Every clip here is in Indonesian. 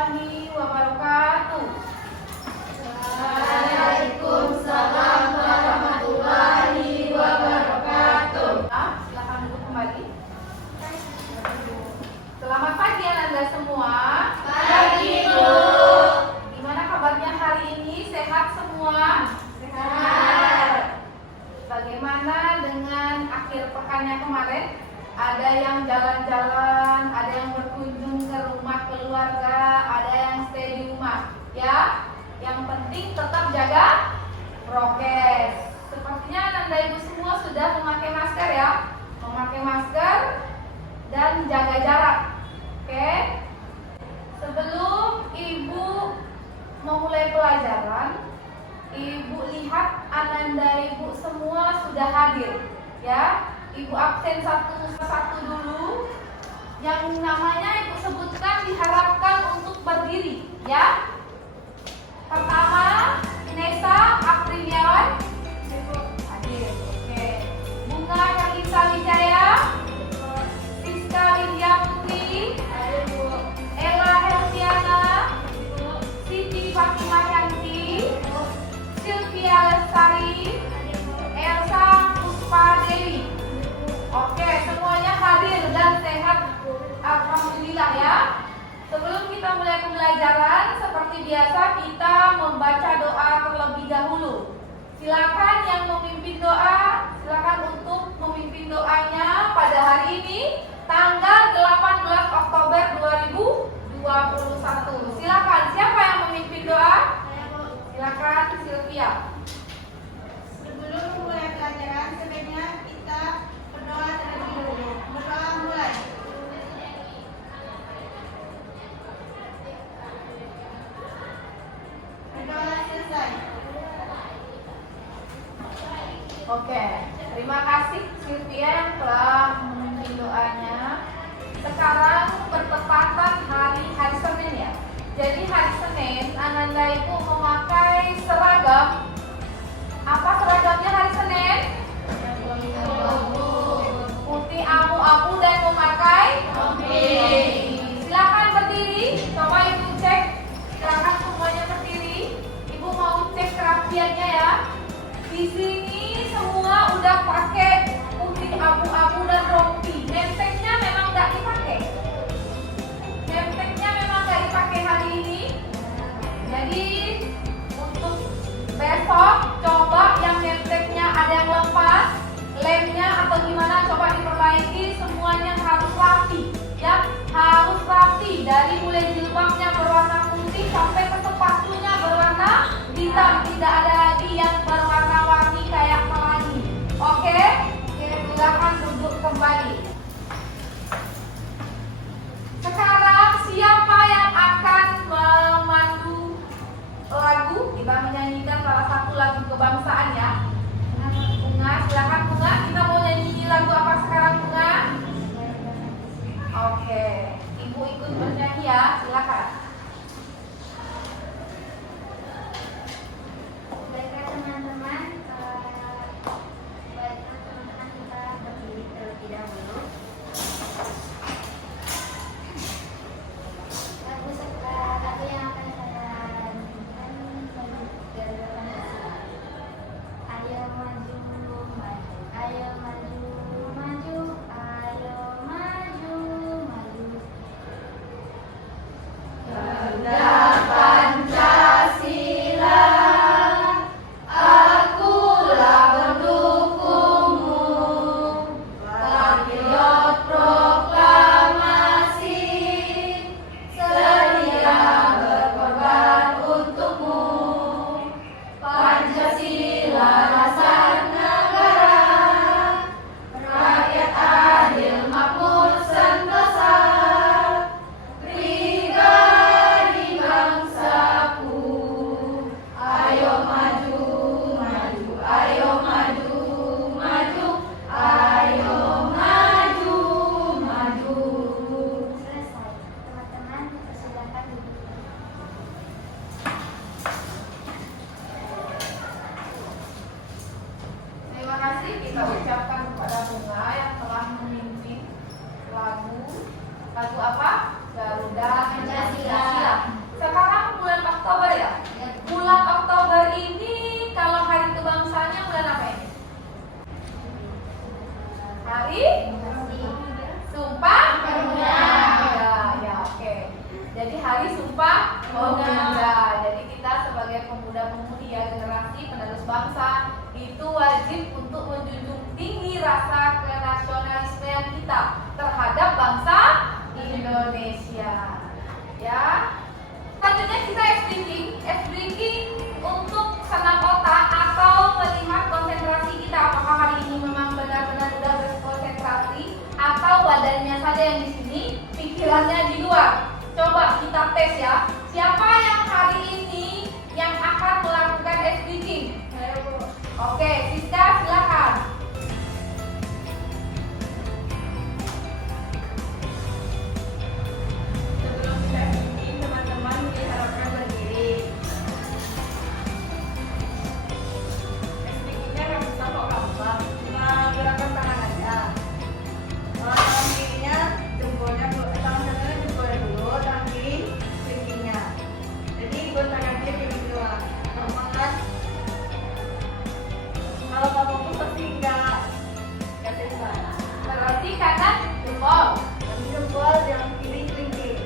warahmatullahi wabarakatuh. Waalaikumsalam warahmatullahi wabarakatuh. Silakan duduk kembali. Selamat pagi Anda semua. Pagi, Bu. Gimana kabarnya hari ini? Sehat semua? Sehat. Bagaimana dengan akhir pekannya kemarin? Ada yang jalan-jalan, ada yang berkunjung ke rumah keluarga, ada yang stay di rumah. Ya, yang penting tetap jaga prokes. Sepertinya Anda Ibu semua sudah memakai masker ya, memakai masker dan jaga jarak. Oke. Sebelum Ibu memulai pelajaran, Ibu lihat Ananda Ibu semua sudah hadir ya. Ibu absen satu-satu dulu. Yang namanya Ibu sebutkan diharapkan untuk berdiri ya. Pertama, Nesa Apriliawan hadir. Oke. Bunga Helisa Wijaya, Siska Widya Putri, Ella Helmiana, Siti Fatimah Yanti, Sylvia Lestari, Elsa Puspa Dewi. Oke, semuanya hadir dan sehat, alhamdulillah ya. Sebelum kita mulai pembelajaran, seperti biasa kita membaca doa terlebih dahulu. Silakan yang memimpin doa, silakan untuk memimpin doanya pada hari ini, tanggal 18 Oktober 2021. Silakan, siapa yang memimpin doa? Silakan Sylvia. Sebelum mulai pelajaran, sebaiknya kita berdoa terlebih dahulu. Berdoa mulai. Berdoa selesai. Oke, terima kasih Sylvia yang telah memimpin doanya. Sekarang bertepatan hari Senin ya. Jadi hari Senin Ananda Ibu memakai seragam. Apa seragamnya hari Senin? Putih abu-abu dan memakai rompi. Silakan berdiri. Coba Ibu cek. Silakan semuanya berdiri. Ibu mau cek kerapiannya ya. Di sini semua udah pakai putih abu-abu dan rompi. Nemteknya memang nggak dipakai. Nemteknya memang nggak dipakai hari ini. Jadi untuk besok coba yang nemteknya ada yang lepas, lemnya atau gimana coba diperbaiki. Semuanya harus rapi, ya harus rapi. Dari mulai jilbabnya berwarna putih sampai ke sepatunya berwarna hitam. Tidak ada lagi yang berwarna-warni kayak pelangi. Oke, silakan duduk kembali. Sekarang siapa yang akan memandu lagu? Kita menyanyikan salah satu lagu kebangsaan ya. Bunga, silakan Bunga. Kita mau nyanyi lagu apa sekarang Bunga? Oke, Ibu ikut bernyanyi ya. Silakan. Baiklah teman-teman, kita berdiri terlebih dahulu. Sumpah Pemuda. Jadi kita sebagai pemuda-pemudi ya, generasi penerus bangsa, itu wajib untuk menjunjung tinggi rasa kenasionalismean kita terhadap bangsa Indonesia. Ya. Selanjutnya kita speaking untuk senam otak atau melihat konsentrasi kita. Apakah hari ini memang benar-benar sudah berkonsentrasi atau badannya saja yang di sini, pikirannya di luar. Coba kita tes ya. Siapa yang hari ini yang akan melakukan speaking? Oke, Siska silakan. Sebelum kita speaking, teman-teman diharapkan berdiri. Speakingnya nggak bisa kok gampang, cuma gerakan tangan aja. Tangan kirinya jempolnya dulu, tangan kanannya jempolnya dulu, tangan kiri speakingnya. Jadi ikut tangan kiri dua. Gampang kan? Kalau nggak fokus pasti nggak selesai. Berarti kanan jempol. Jempol yang kiri kelingking.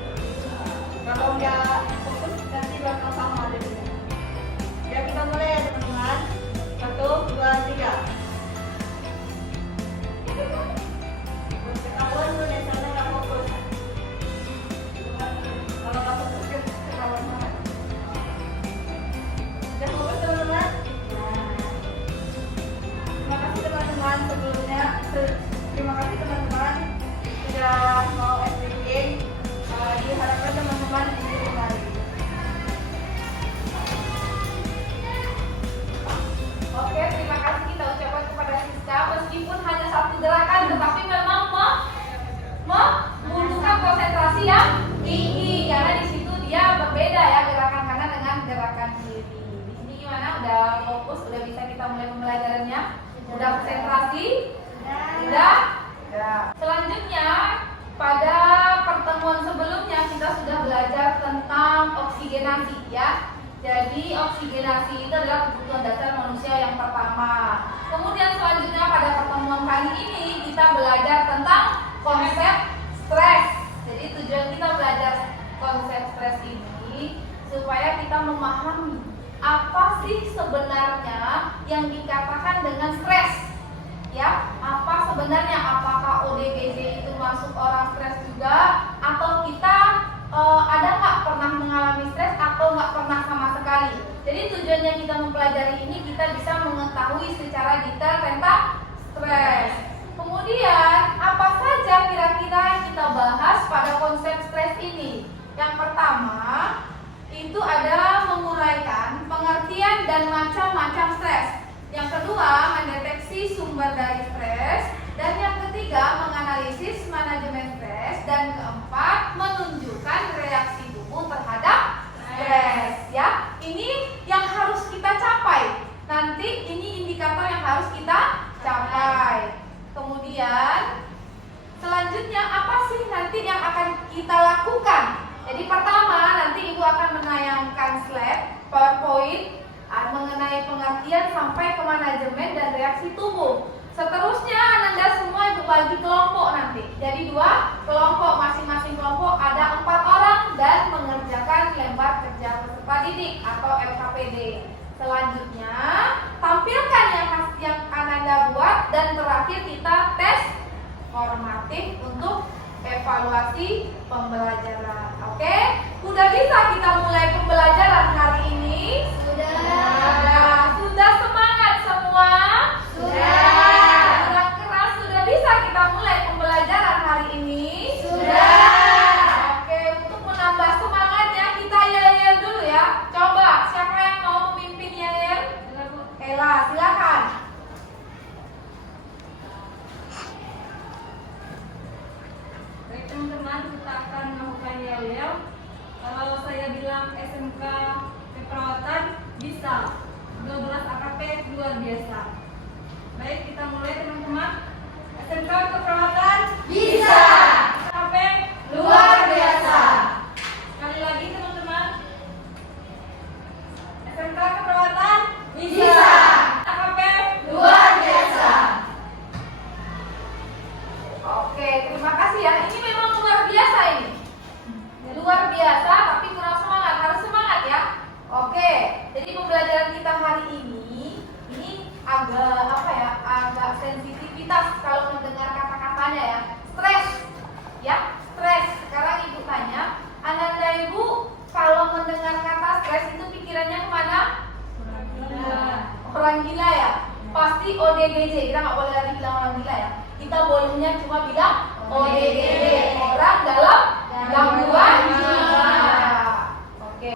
Kalau nggak fokus nanti bakal sama jadinya. Ya kita mulai ya teman-teman. 1, 2, 3. Ketahuan lu dari sana nggak fokus. Kalau nggak fokus kan ketahuan banget. Udah fokus teman-teman? Terima kasih teman-teman sebelumnya. Terima kasih teman-teman sudah mau speaking. Diharapkan teman-teman ikuti lagi. Oke, terima kasih kita ucapkan kepada Siska. Meskipun hanya satu gerakan, tetapi memang membutuhkan konsentrasi yang tinggi karena di situ dia berbeda ya, gerakan kanan dengan gerakan kiri. Di sini gimana? Udah fokus, udah bisa kita mulai pembelajarannya? Udah konsentrasi? Udah? Ya. Selanjutnya pada pertemuan sebelumnya kita sudah belajar tentang oksigenasi ya. Jadi oksigenasi itu adalah kebutuhan dasar manusia yang pertama. Kemudian selanjutnya pada pertemuan kali ini kita belajar tentang konsep stres. Jadi tujuan kita belajar konsep stres ini supaya kita memahami apa sih sebenarnya yang dikatakan dengan stres. Ya, apa sebenarnya, apakah ODGJ itu masuk orang stres juga atau kita ada nggak pernah mengalami stres atau nggak pernah sama sekali. Jadi tujuannya kita mempelajari ini kita bisa mengetahui secara detail tentang stres. Kemudian apa saja kira-kira yang kita bahas pada konsep stres ini? Yang pertama itu adalah menguraikan pengertian dan macam-macam stres. Yang kedua, mendeteksi sumber dari stres. Dan yang ketiga, menganalisis manajemen stres. Dan keempat, menunjukkan reaksi tubuh terhadap stres. Ya, ini yang harus kita capai. Nanti ini indikator yang harus kita capai. Kemudian, selanjutnya apa sih nanti yang akan kita lakukan? Jadi pertama, nanti Ibu akan menayangkan slide PowerPoint mengenai pengertian sampai ke manajemen dan reaksi tubuh. Seterusnya Anda semua Ibu bagi kelompok nanti. Jadi 2 kelompok, masing-masing kelompok ada 4 orang dan mengerjakan lembar kerja peserta didik atau LKPD. Selanjutnya tampilkan yang akan Anda buat dan terakhir kita tes formatif untuk evaluasi pembelajaran. Oke? Udah bisa kita mulai pembelajaran hari ini? Sudah semangat semua? Sudah keras, sudah bisa kita mulai pembelajaran hari ini? Sudah. Oke, untuk menambah semangatnya kita yel-yel dulu ya. Coba, siapa yang mau memimpin yel-yel? Ella, silakan. Baik teman-teman, kita akan melakukan yel-yel. Kalau saya bilang SMK keperawatan bisa, 12 AKP luar biasa. Baik, kita mulai teman-teman. SMK keperawatan Bisa. AKP Luar biasa. Sekali lagi teman-teman. SMK keperawatan Bisa. AKP Luar biasa. Oke, terima kasih ya. Ini memang luar biasa ini. Luar biasa, tapi kurang pasti ODGJ. Kita nggak boleh lagi bilang orang gila ya. Kita bolehnya cuma bilang ODGJ, orang dalam gangguan jiwa. Oke.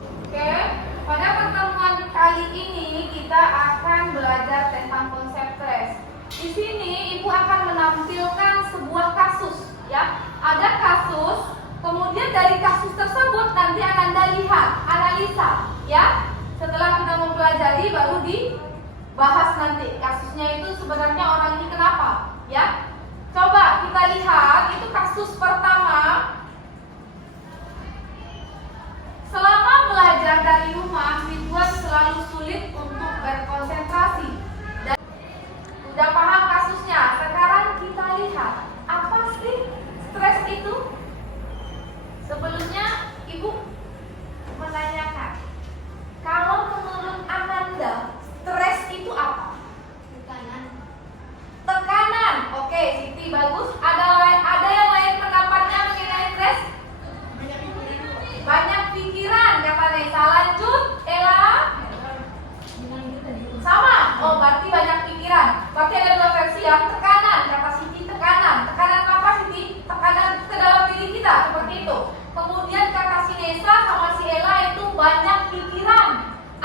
Pada pertemuan kali ini kita akan belajar tentang konsep stres. Di sini Ibu akan menampilkan sebuah kasus, ya. Ada kasus, kemudian dari kasus tersebut nanti akan Anda lihat, analisa, ya. Setelah kita mempelajari baru dibahas nanti kasusnya itu sebenarnya orang ini kenapa, ya. Coba kita lihat, itu kasus pertama. Selama belajar dari rumah, Ridwan selalu sulit untuk berkonsentrasi. Dan udah paham kasusnya. Sekarang kita lihat, apa sih stres itu? Sebelumnya Ibu menanyakan, kalau menurut Ananda, stres itu apa? Tekanan. Oke, Siti bagus. Ada yang lain pendapatnya mengenai stres? Banyak pikiran, kata Nesa. Lanjut, Ella. Sama. Oh, berarti banyak pikiran. Berarti ada dua versi ya. Tekanan, kata Siti, tekanan. Tekanan apa, Siti? Tekanan ke dalam diri kita, seperti itu. Kemudian kata si Nesa sama si Ella itu banyak pikiran.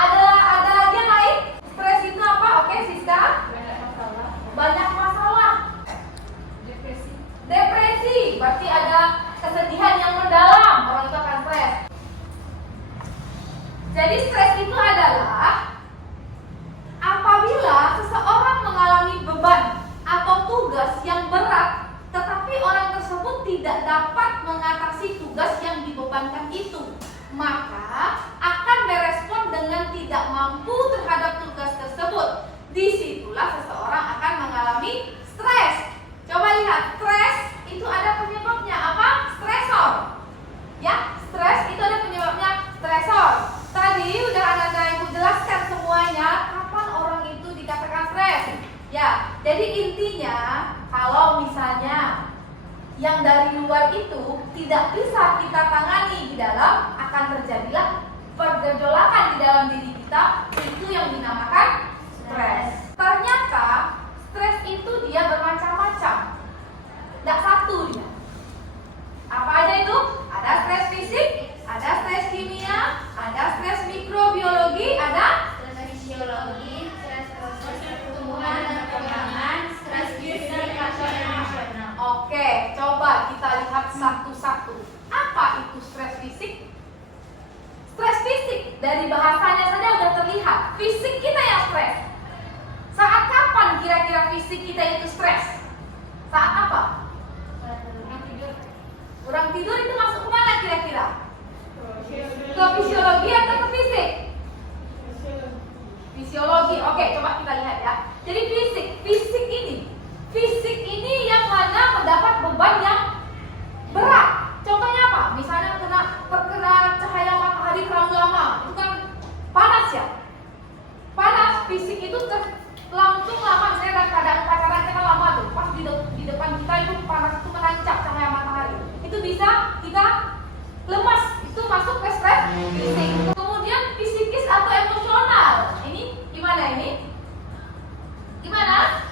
Ada lagi yang lain? Stres itu apa? Oke, Siska. Banyak masalah. Depresi. Berarti ada kesedihan yang mendalam. Orang itu akan stres. Jadi stres itu adalah apabila seseorang mengalami beban atau tugas yang berat, tetapi orang tersebut tidak dapat mengatasi tugas yang dibebankan itu, maka akan berespon dengan tidak mampu terhadap tugas tersebut. Disitulah seseorang akan mengalami stres. Coba lihat, stres itu ada penyebabnya apa? Stresor. Ya, stres itu ada penyebabnya stresor. Tadi udah Ananda Ibu jelaskan semuanya kapan orang itu dikatakan stres. Ya, jadi intinya kalau misalnya yang dari luar itu tidak bisa kita tangani di dalam, akan terjadilah pergejolakan di dalam diri kita, itu yang dinamakan stres. Ternyata stres itu dia bermacam-macam. Tidak satu dia. Apa aja itu? Ada stres fisik, ada stres kimia, ada stres mikrobiologi, ada Stres fisiologi, stres proses pertumbuhan dan perkembangan, stres fisik atau emosional. Oke, coba kita lihat satu-satu. Apa itu stres fisik? Stres fisik dari bahasanya saja sudah terlihat. Fisik kita yang stres. Saat kapan kira-kira fisik kita itu stres? Saat apa? Kurang tidur itu masuk ke mana kira-kira? Ke fisiologi atau ke fisik? Fisiologi. Oke, coba kita lihat ya. Jadi fisik ini yang mana mendapat beban yang berat. Contohnya apa? Misalnya terkena cahaya matahari terlalu lama, itu kan panas ya. Panas, fisik itu langsung lama. Saya dalam keadaan pacaran kita lama tuh, pas di depan kita itu panas itu menancap cahaya matahari. Itu bisa kita lemas, itu masuk ke stres fisik. Kemudian psikis atau emosional. Ini gimana ini? Gimana?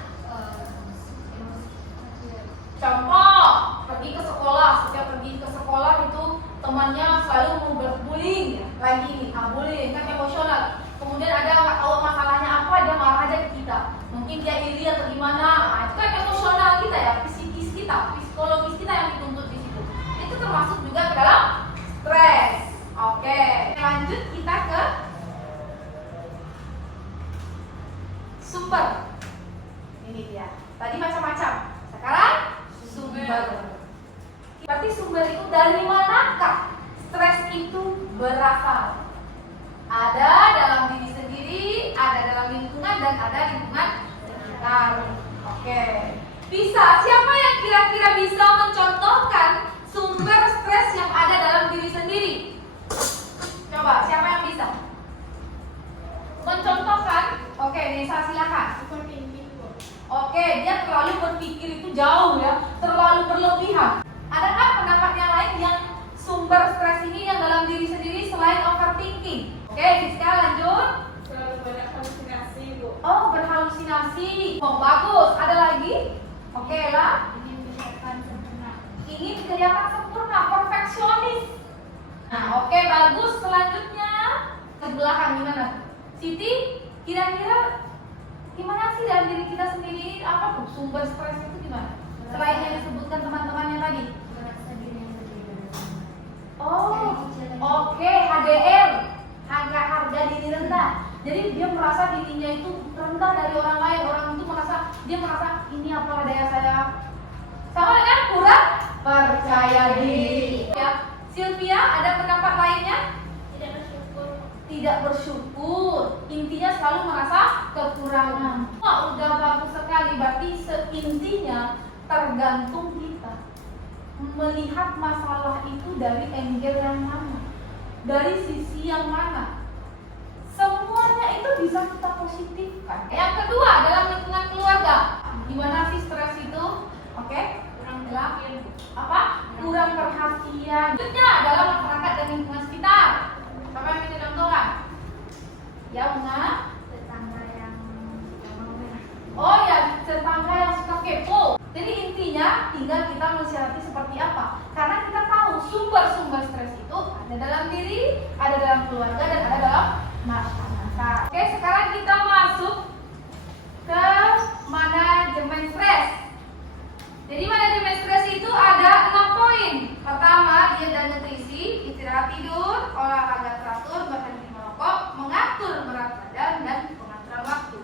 Contoh, pergi ke sekolah. Setiap pergi ke sekolah itu temannya selalu mau berbullying lagi nih, bullying kan emosional. Kemudian ada nggak tahu masalahnya apa, dia marah aja ke kita. Mungkin dia iri atau gimana. Nah, itu kan emosional kita ya, psikis kita, psikologis kita yang dituntut di situ. Itu termasuk juga ke dalam stres. Oke, lanjut kita ke sumber. Ini dia. Tadi macam-macam. Sekarang sumber. Berarti sumber itu dari manakah stres itu berasal? Ada dalam diri sendiri, ada dalam lingkungan, dan ada lingkungan sekitar. Oke. Bisa. Siapa yang kira-kira bisa mencontohkan sumber stres yang ada dalam diri sendiri? Coba, siapa yang bisa mencontohkan? Oke, Nesa silakan. Oke, dia terlalu berpikir itu jauh ya, terlalu berlebihan. Adakah pendapat yang lain yang sumber stres ini yang dalam diri sendiri selain overthinking? Oke, Siska lanjut. Selalu banyak halusinasi, Bu. Oh, berhalusinasi. imajinasi. Oh, bagus. Ada lagi? Oke, lah. Ingin kelihatan sempurna. Ingin kelihatan sempurna, perfeksionis. Nah, oke, bagus. Selanjutnya ke belakang gimana? Siti, kira-kira gimana sih dalam diri kita sendiri? Apa tuh sumber stres itu gimana? Selain yang disebutkan teman-temannya tadi. Merasa dirinya berbeda dari orang. Oh, oke, HDR, harga diri rendah. Jadi dia merasa dirinya itu rendah dari orang lain. Orang itu dia merasa ini apalah daya saya. Sama dengan kurang percaya diri. Ya, Sylvia, ada pendapat lainnya? Tidak bersyukur. Tidak bersyukur. Intinya selalu merasa kekurangan. Wah, udah bagus sekali. Berarti intinya tergantung kita melihat masalah itu dari angle yang mana, dari sisi yang mana. Semuanya itu bisa kita positifkan. Yang kedua, dalam lingkungan keluarga, gimana sih stres itu? Oke, kurang perhatian. Apa? Kurang perhatian. Selanjutnya adalah masyarakat dan lingkungan sekitar. Siapa yang bisa contohkan? Ya, Bunga. Tetangga yang suka ngomel. Oh ya, tetangga yang suka kepo. Jadi intinya tinggal kita mensiasati seperti apa. Karena kita tahu sumber-sumber stres itu ada dalam diri, ada dalam keluarga, dan ada dalam masyarakat. Oke, sekarang kita masuk ke manajemen stres. Jadi manajemen stres itu ada 6 poin. Pertama, diet dan nutrisi, istirahat tidur, olahraga teratur, berhenti merokok, mengatur berat badan, dan pengaturan waktu.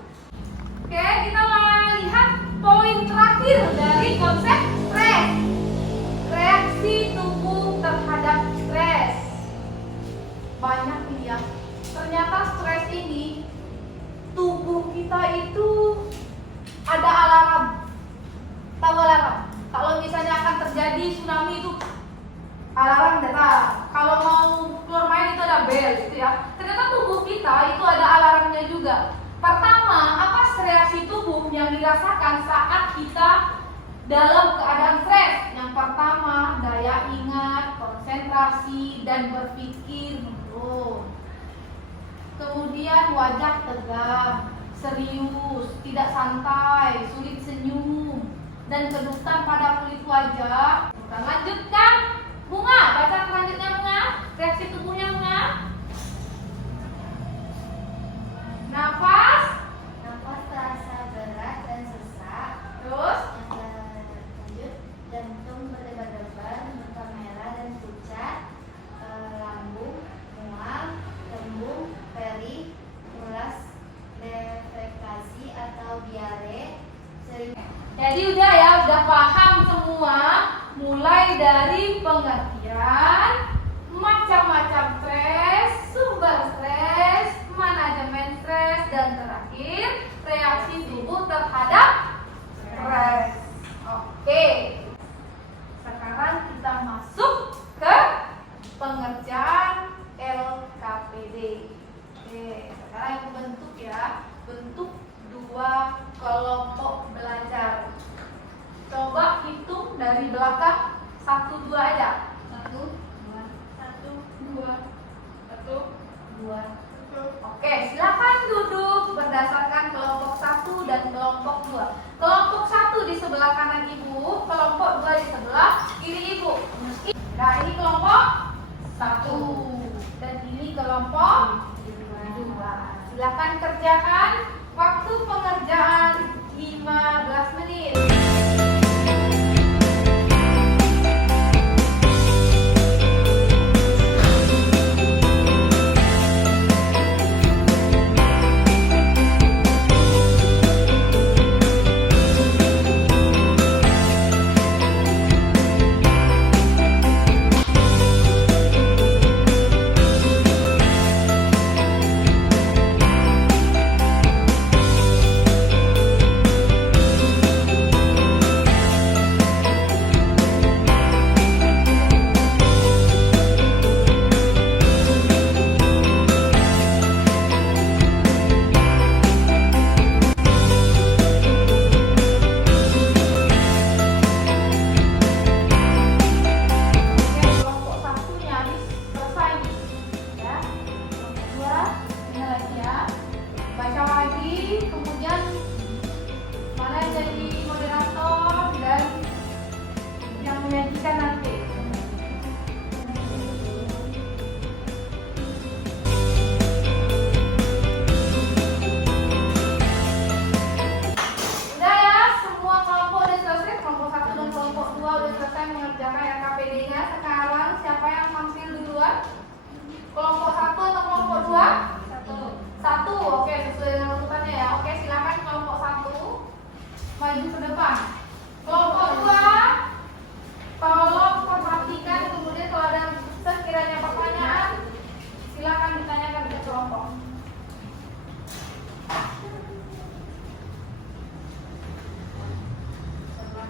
Oke, kita lihat poin terakhir dari konsep stres. Reaksi tubuh terhadap stres. Banyak nih ya. Ternyata stres ini tubuh kita itu ada alarm. Tahu alarm? Kalau misalnya akan terjadi tsunami itu alarm datang. Kalau mau keluar main itu ada bel gitu ya. Ternyata tubuh kita itu ada alarmnya juga. Pertama, apa reaksi tubuh yang dirasakan saat kita dalam keadaan stres? Yang pertama, daya ingat, konsentrasi, dan berpikir menurun. Kemudian wajah tegang, serius, tidak santai, sulit senyum, dan kedutan pada kulit wajah. Kita lanjutkan. Bunga, baca selanjutnya Bunga. Reaksi tubuhnya Bunga. Nafas. Nafas terasa berat dan sesak. Terus Lanjut, jantung berdebar-debar, muka merah dan pucat, lambung, mual, tembung, perih, ulas, defekasi atau diare, sering. jadi udah paham semua, mulai dari pengertian, macam-macam stres, sumber stres, manajemen stres, dan terakhir reaksi tubuh terhadap stres. Oke, sekarang kita masuk ke pengerjaan LKPD. Oke, sekarang yang bentuk ya, bentuk 2 kelompok belajar. Coba hitung dari belakang 1, 2 aja. 1, 2, 1, 2, 1, 2. Oke, silakan duduk berdasarkan kelompok 1 dan kelompok 2. Kelompok 1 di sebelah kanan ibu, kelompok 2 di sebelah kiri ibu. Nah, ini kelompok 1 dan ini kelompok 2. Silakan kerjakan. Waktu pengerjaan 15 menit. depan. Kelompok 2, tolong perhatikan, kemudian kalau ada sekiranya pertanyaan silakan ditanyakan ke kelompok.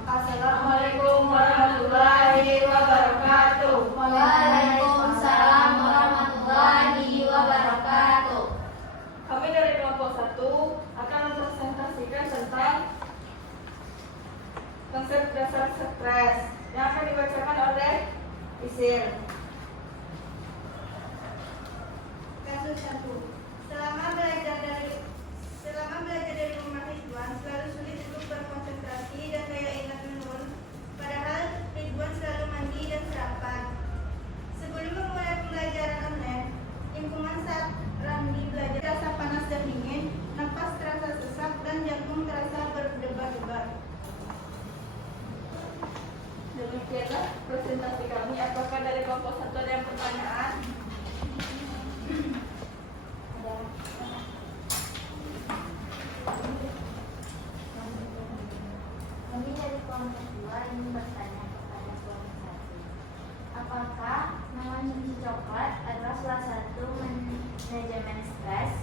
Assalamualaikum warahmatullahi wabarakatuh. Waalaikumsalam warahmatullahi wabarakatuh. Kami dari kelompok 1 akan mempresentasikan tentang konsep dasar stres yang akan dibacakan oleh Isir. Kasus 1. Selama belajar dari rumah Ridwan selalu sulit untuk berkonsentrasi dan daya ingat menurun, padahal Ridwan selalu mandi dan sarapan. Sebelum memulai pembelajaran online, lingkungan saat Ramli belajar terasa panas dan dingin, napas terasa sesak dan jantung terasa berdebar-debar. Demikianlah presentasi kami. Apakah dari kelompok 1 ada yang pertanyaan? Kami dari kelompok 2 ingin bertanya kepada kelompok 1. Apakah nama nyuci coklat adalah salah satu manajemen stres?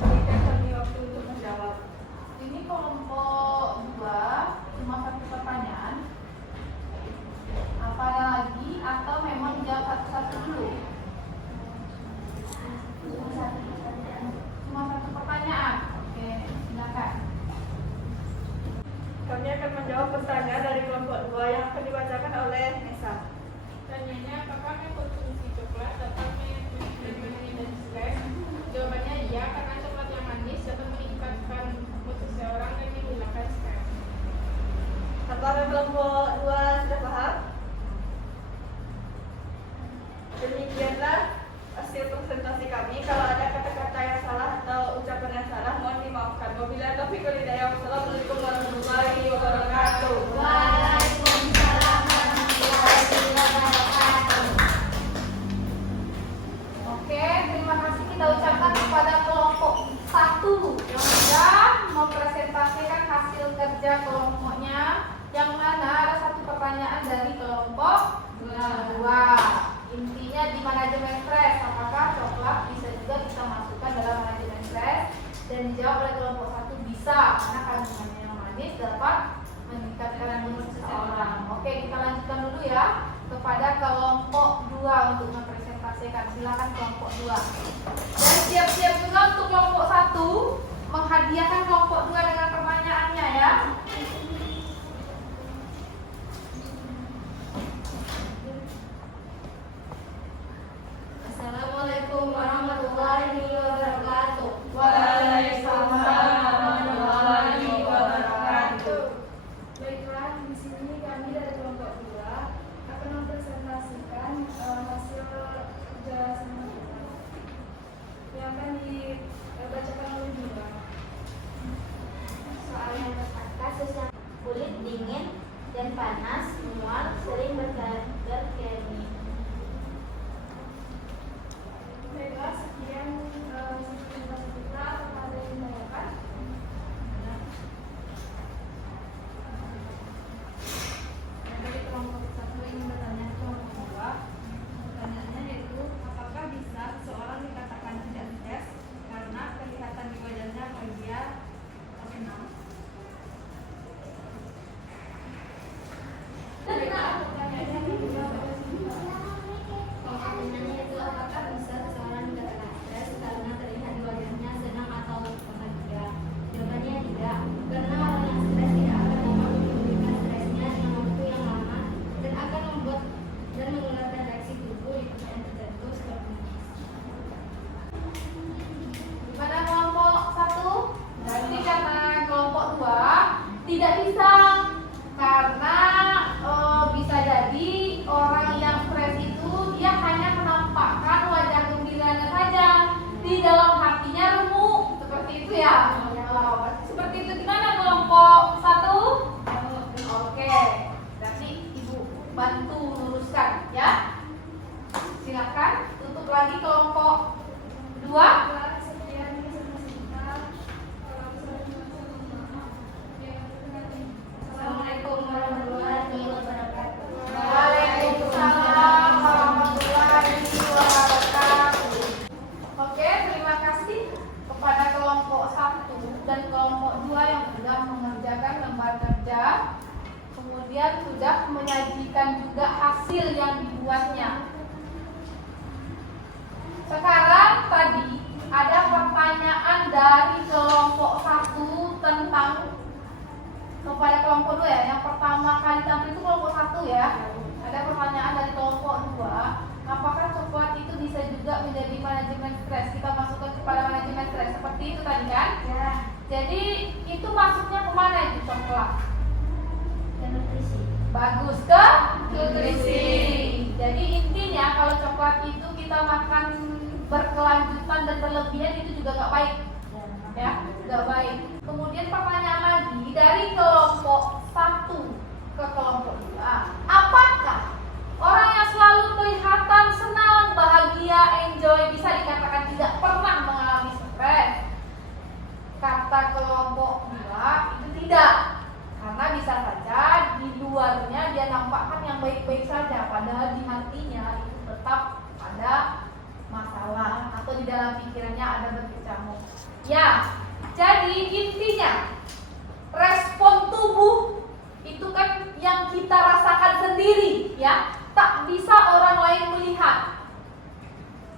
Berikan kami waktu untuk menjawab. Ini kelompok 2 cuma satu pertanyaan. Apa ada lagi atau memang jawab satu-satu dulu? Cuma satu pertanyaan. Oke, silakan. Kami akan menjawab pertanyaan dari kelompok 2 yang akan dibacakan oleh Nisa. Tanyanya apakah konsumsi coklat dapat meningkatkan stres? Jawabannya iya, karena coklat yang manis dapat meningkatkan mood seseorang dan menghilangkan stres. Apakah kelompok 2 sudah paham? Demikianlah hasil presentasi kami. Kalau ada kata-kata yang salah atau ucapan yang salah, mohon dimaafkan. Wabillahi taufiq wal hidayah. Wassalamualaikum warahmatullahi wabarakatuh. Waalaikumsalam warahmatullahi wabarakatuh. Oke, terima kasih kita ucapkan kepada kelompok 1 yang sudah mempresentasikan hasil kerja kelompoknya, yang mana ada satu pertanyaan dari kelompok 2. Intinya di manajemen stres, apakah coklat bisa juga kita masukkan dalam manajemen stres? Dan dijawab oleh kelompok 1 bisa, karena kandungannya yang manis dapat meningkatkan mood seseorang. Oke, kita lanjutkan dulu ya kepada kelompok 2 untuk mempresentasikan. Silakan kelompok 2. Dan siap-siap juga untuk kelompok 1 menghadiahkan kelompok 2 dengan pertanyaannya ya. Assalamualaikum warahmatullahi wabarakatuh. Waalaikumsalam warahmatullahi wabarakatuh. Baiklah, di sini kami dari kelompok 2 akan mempresentasikan hasil kerja sama kita yang akan dibacakan oleh Dila. Soal yang kasus yang kulit dingin dan panas, mual, sering berkeringat. Baiklah, sekian presentasi kita. Apakah ada yang ditanyakan? Dari kelompok 1 ingin bertanya ke kelompok 2. Pertanyaannya yaitu, apakah bisa seseorang dikatakan tidak stres karena kelihatan di wajahnya bahagia atau senang? Pertanyaannya itu apakah bisa seseorang dikatakan stres karena terlihat di wajahnya senang atau bahagia? Jawabannya tidak, karena orang yang stres tidak akan dapat menyembunyikan stresnya dengan waktu yang lama dan akan membuat dan mengeluarkan reaksi tubuh di bagian tertentu seperti Pada kelompok 1, berarti karena kelompok 2 tidak bisa, karena bisa jadi orang yang stres itu dia hanya menampakkan wajah gembiranya saja, di dalam hatinya remuk, seperti itu ya. Seperti itu. Gimana kelompok 1? Oke, berarti ibu bantu luruskan ya. Silakan tutup lagi kelompok 2. Sekian juga hasil yang dibuatnya. Sekarang tadi ada pertanyaan dari kelompok 1 tentang kepada kelompok 2 ya. Yang pertama kali tampil itu kelompok 1 ya. Ada pertanyaan dari kelompok 2. Apakah coklat itu bisa juga menjadi manajemen stres? Kita masukkan kepada manajemen stres seperti itu tadi kan? Ya. Jadi itu masuknya kemana itu coklat? Dan nutrisi. Bagus ke nutrisi. Jadi intinya kalau coklat itu kita makan berkelanjutan dan berlebihan itu juga nggak baik, ya, nggak baik. Kemudian pertanyaan lagi dari kelompok 1 ke kelompok 2. Apakah orang yang selalu kelihatan senang, bahagia, enjoy bisa dikatakan tidak pernah mengalami stres? Kata kelompok 2 itu tidak. Karena bisa saja di luarnya dia nampakkan yang baik-baik saja, padahal di hatinya itu tetap ada masalah atau di dalam pikirannya ada berkecamuk. Ya, jadi intinya respon tubuh itu kan yang kita rasakan sendiri, ya, tak bisa orang lain melihat.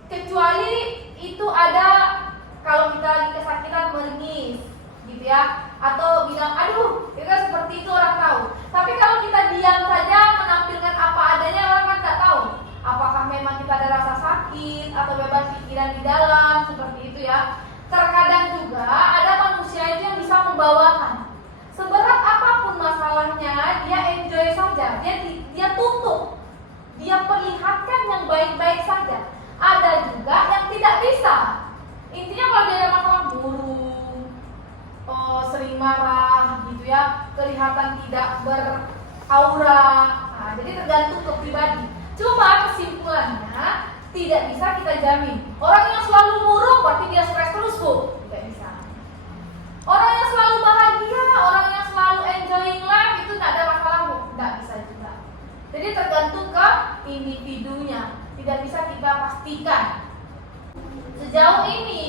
Kecuali itu ada kalau kita lagi kesakitan meringis, gitu ya, atau bilang aduh, itu kan seperti itu orang tahu. Tapi kalau kita diam saja menampilkan apa adanya, orang kan nggak tahu apakah memang kita ada rasa sakit atau beban pikiran di dalam, seperti itu ya. Terkadang juga ada manusia itu yang bisa membawakan seberat apapun masalahnya, dia enjoy saja, dia tutup, dia perlihatkan yang baik-baik saja. Ada juga yang tidak bisa. Intinya kalau dia ada masalah burung, sering marah gitu ya, kelihatan tidak beraura. Nah, jadi tergantung ke pribadi. Cuma kesimpulannya tidak bisa kita jamin. Orang yang selalu murung berarti dia stres terus, Bu. Tidak bisa. Orang yang selalu bahagia, orang yang selalu enjoying life itu tidak ada masalah, Bu. Tidak bisa juga. Jadi tergantung ke individunya. Tidak bisa kita pastikan. Sejauh ini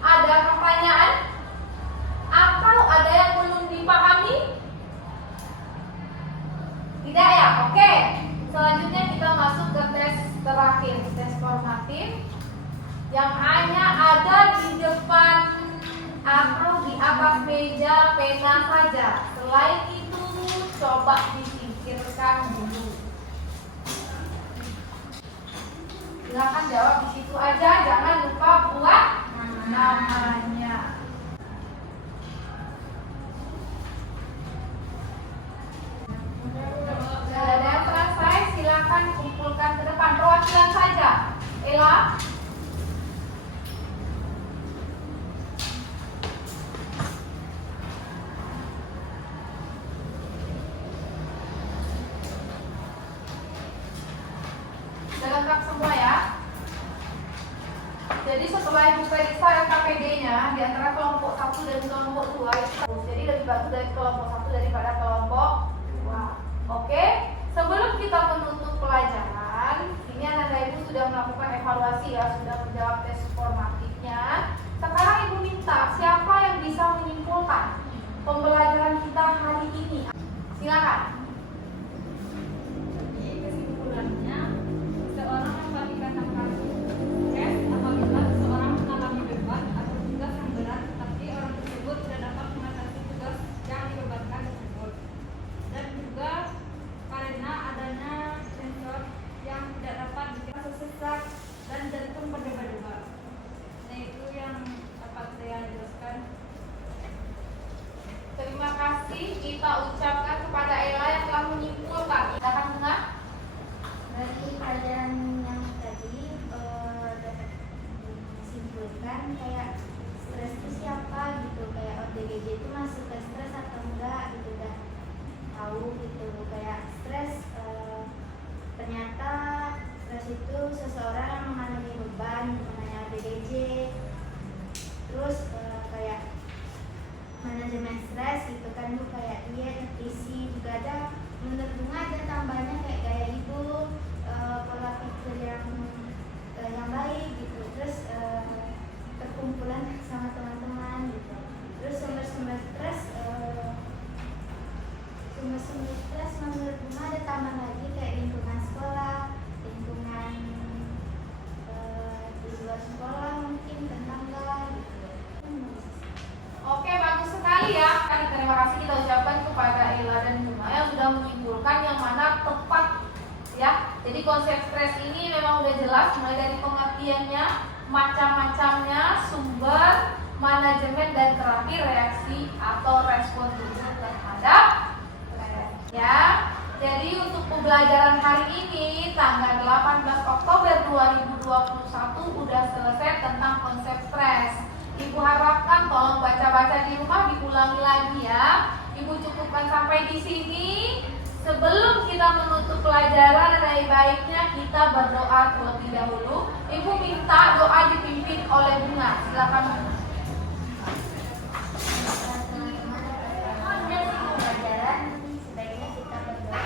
ada pertanyaan atau ada yang belum dipahami? Tidak ya? Oke. Selanjutnya kita masuk ke tes terakhir, tes formatif yang hanya ada di depan atau di atas meja pena saja. Selain itu coba disingkirkan dulu. Silakan jawab di situ aja, jangan lupa buat namanya. Ada yang selesai, silakan kumpulkan ke depan. Perwakilan saja. Ella. Sudah lengkap semua ya. Jadi setelah Ibu periksa LKPD-nya di antara kelompok 1 dan kelompok 2 itu, jadi lebih bagus dari kelompok 1 daripada kelompok 2. Oke, sebelum kita menutup pelajaran, ini anak Ibu sudah melakukan evaluasi ya, sudah menjawab tes formatifnya. Sekarang Ibu minta siapa yang bisa menyimpulkan pembelajaran kita hari ini. Silakan. Jadi kesimpulannya, seorang dapat dikatakan stres apabila seseorang mengalami beban atau tugas yang berat, tapi orang tersebut tidak dapat mengatasi tugas yang dibebankan tersebut. Dan juga karena adanya sensor yang tidak dapat dikira sesak dan jantung berdebar-debar. Jadi konsep stres ini memang udah jelas mulai dari pengertiannya, macam-macamnya, sumber, manajemen, dan terakhir reaksi atau respon tubuh terhadap stres. Ya. Jadi untuk pembelajaran hari ini tanggal 18 Oktober 2021 udah selesai tentang konsep stres. Ibu harapkan tolong baca-baca di rumah, diulangi lagi ya. Ibu cukupkan sampai di sini. Sebelum kita menutup pelajaran, baik-baiknya kita berdoa terlebih dahulu. Ibu minta doa dipimpin oleh Bunga. Silakan. Pelajaran sebaiknya kita berdoa.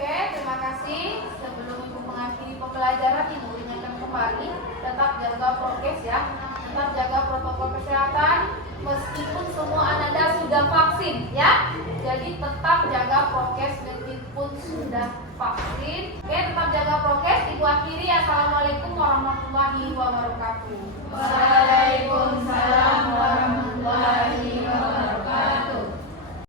Oke, terima kasih. Sebelum Ibu mengakhiri pembelajaran, Ibu ingatkan kembali tetap jaga prokes ya, tetap jaga protokol kesehatan meskipun semua Anda sudah vaksin ya. Jadi tetap jaga prokes meskipun sudah vaksin. Oke, tetap jaga prokes. Ibu akhiri. Assalamualaikum warahmatullahi wabarakatuh. Waalaikumsalam.